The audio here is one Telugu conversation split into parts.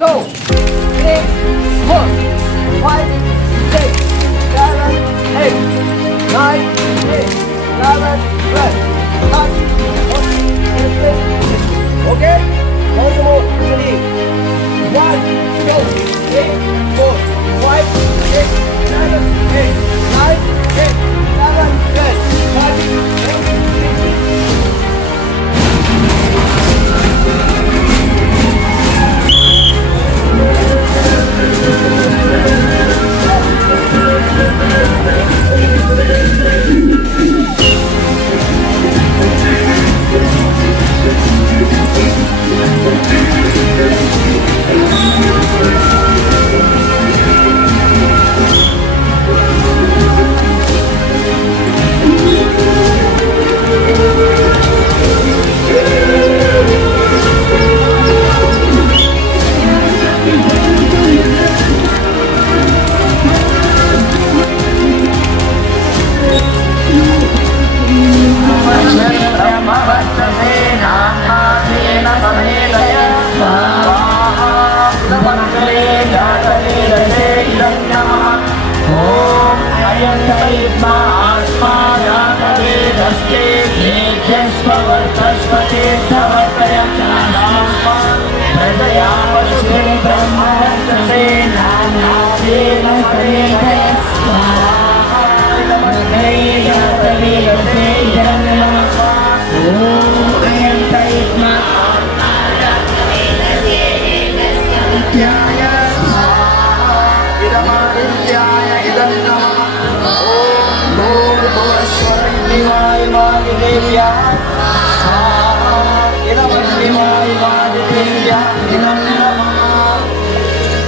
2, 3, 4, 5, 6, 7, 8, 9, 10, 11, 12, 13, 14, 15, 16. Okay? Once more, ready? 1, 2, 3, 4, 5, 6, 7, 8, 9, 10, 11, 12, 13, 14, 15.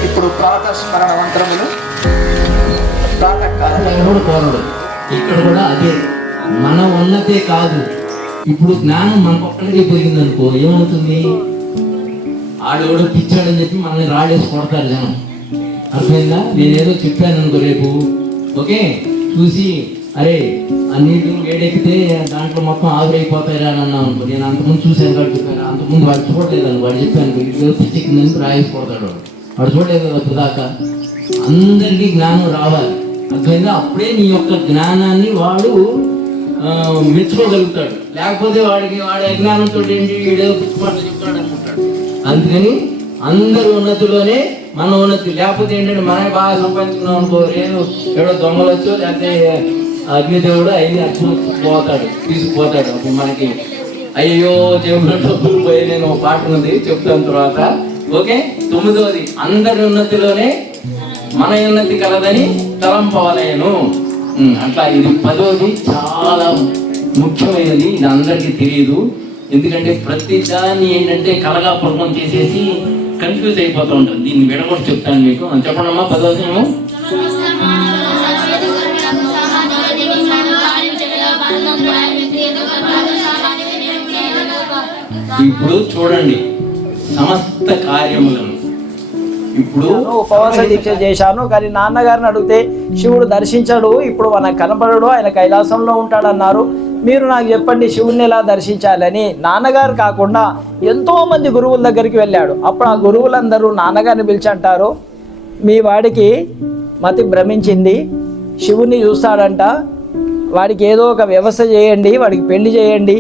ఇప్పుడు ప్రాతస్మరణ మంత్రములు ప్రాతకాలం కోరడు. ఇక్కడ కూడా అదే మన ఉన్నతే కాదు. ఇప్పుడు జ్ఞానం మనకు ఒక్కడికి పోయింది అనుకో, ఏమవుతుంది? ఆడెవడో పిచ్చాడని చెప్పి మనల్ని రాడేసి కొడతారు జనం. అర్థమైందా? నేనేదో చెప్పాను అనుకో రేపు, ఓకే, చూసి అరే ఆ నీళ్ళు వేడెక్కితే దాంట్లో మొత్తం ఆవిరైపోతారా అని అన్నాను అనుకో. నేను అంతకుముందు చూశాను కాదు చెప్పాను, అంతకుముందు వాడు చూడలేదని వాడు చెప్పాను, వీడికి పిచ్చెక్కిందని రాయేసి కొడతాడు. వాడు చూడలేదు కదా దాకా. అందరికీ జ్ఞానం రావాలి, అర్థమైందా? అప్పుడే నీ యొక్క జ్ఞానాన్ని వాడు మెచ్చుకోగలుగుతాడు. లేకపోతే వాడి అజ్ఞానంతో ఏంటి, వీడేదో పిచ్చిపాట చెప్తాడు అనుకుంటాడు. అందుకని అందరి ఉన్నతిలోనే మన ఉన్నతి. లేకపోతే ఏంటంటే మనమే బాగా సంపాదించుకున్నాం అనుకో, ఏడో దొంగలు వచ్చో లేకపోతే అగ్నిదేవుడు అయ్యి పోతాడు, తీసుకుపోతాడు. అప్పుడు మనకి అయ్యో దేవుడు డబ్బులు పోయి, నేను పాట ఉంది చెప్తాను తర్వాత. ఓకే, 9వది అందరి ఉన్నతిలోనే మన ఉన్నతి కలదని తలంపవలేను. అట్లా ఇది 10వది చాలా ముఖ్యమైనది. ఇది అందరికీ తెలియదు. ఎందుకంటే ప్రతి దాన్ని ఏంటంటే కలగాపురం చేసేసి కన్ఫ్యూజ్ అయిపోతూ ఉంటారు. దీన్ని విడగొట్టి చెప్తాను మీకు. చెప్పండి అమ్మా 10వ. ఇప్పుడు చూడండి, సమస్త కార్యములను ఇప్పుడు ఉపవాస దీక్ష చేశాను, కానీ నాన్నగారిని అడిగితే శివుడు దర్శించాడు, ఇప్పుడు మనకు కనపడడు, ఆయన కైలాసంలో ఉంటాడన్నారు. మీరు నాకు చెప్పండి శివుడిని ఎలా దర్శించాలని. నాన్నగారు కాకుండా ఎంతో మంది గురువుల దగ్గరికి వెళ్ళాడు. అప్పుడు ఆ గురువులందరూ నాన్నగారిని పిలిచి అంటారు, మీ వాడికి మతి భ్రమించింది, శివుణ్ణి చూస్తాడంట, వాడికి ఏదో ఒక వ్యవస్థ చేయండి, వాడికి పెళ్లి చేయండి.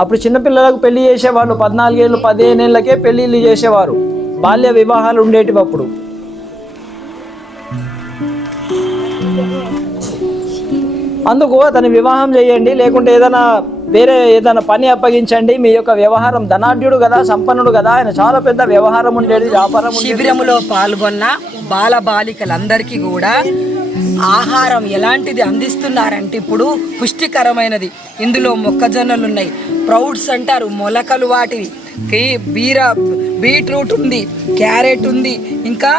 అప్పుడు చిన్నపిల్లలకు పెళ్లి చేసేవాళ్ళు 14 ఏళ్ళు 15 ఏళ్ళకే పెళ్ళిళ్ళు చేసేవారు. బాల్య వివాహాలు ఉండేటివి అప్పుడు. అందుకు అతని వివాహం చేయండి, లేకుంటే ఏదైనా పని అప్పగించండి. మీ యొక్క వ్యవహారం, ధనాఢ్యుడు కదా, సంపన్నుడు కదా, ఆయన చాలా పెద్ద వ్యవహారం ఉండేది, వ్యాపారం. శిబిరములో పాల్గొన్న బాల బాలికలందరికీ కూడా ఆహారం ఎలాంటిది అందిస్తున్నారంటే ఇప్పుడు పుష్టికరమైనది. ఇందులో మొక్కజొన్నలు ఉన్నాయి, ప్రౌడ్స్ అంటారు, మొలకలు, వాటివి బీట్రూట్ ఉంది, క్యారెట్ ఉంది, ఇంకా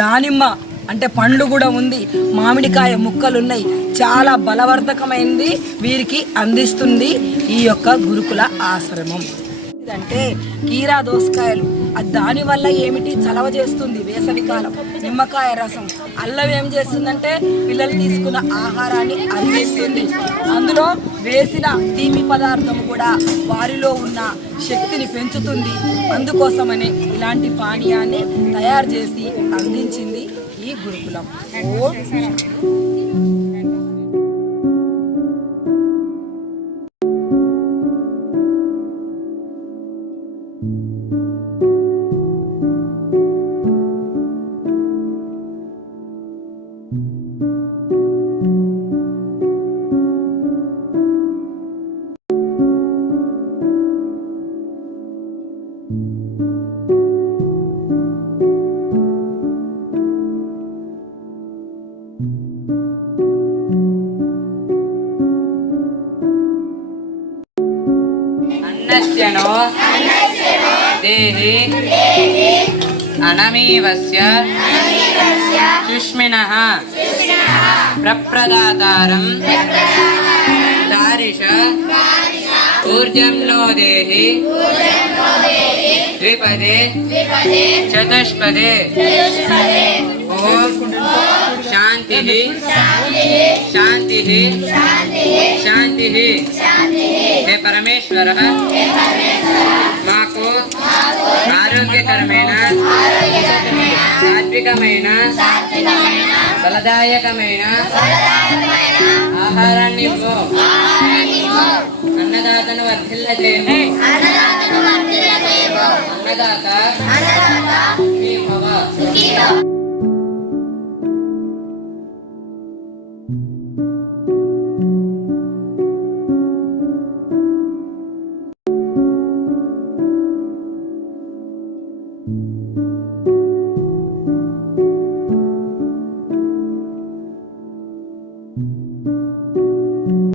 దానిమ్మ అంటే పండ్లు కూడా ఉంది, మామిడికాయ ముక్కలు ఉన్నాయి. చాలా బలవర్ధకమైనది వీరికి అందిస్తుంది ఈ యొక్క గురుకుల ఆశ్రమం. అంటే కీరా దోసకాయలు దానివల్ల ఏమిటి, చలవ చేస్తుంది వేసవికాలం. నిమ్మకాయ రసం, అల్లం ఏం చేస్తుందంటే పిల్లలు తీసుకున్న ఆహారాన్ని అరిగిస్తుంది. అందులో వేసిన తీపి పదార్థం కూడా వారిలో ఉన్న శక్తిని పెంచుతుంది. అందుకోసమని ఇలాంటి పానీయాన్ని తయారు చేసి అందించింది ఈ గురుకులం. अन्नस्यनो देहि अनमीवस्य सुष्मिनः प्रप्रदातारं दारिश ऊर्जं नो देहि द्विपदे चतुष्पदे ओम शांतिः शांतिः शांतिः। हे परमेश्वरः माको आरोग्यकरमेण सात्विकमेण फलदायकमेण ఆహారాన్ని ఇవ్వు. అన్నదాతను వర్ధిల్లజేయము. అన్నదాత సుఖీ భవ.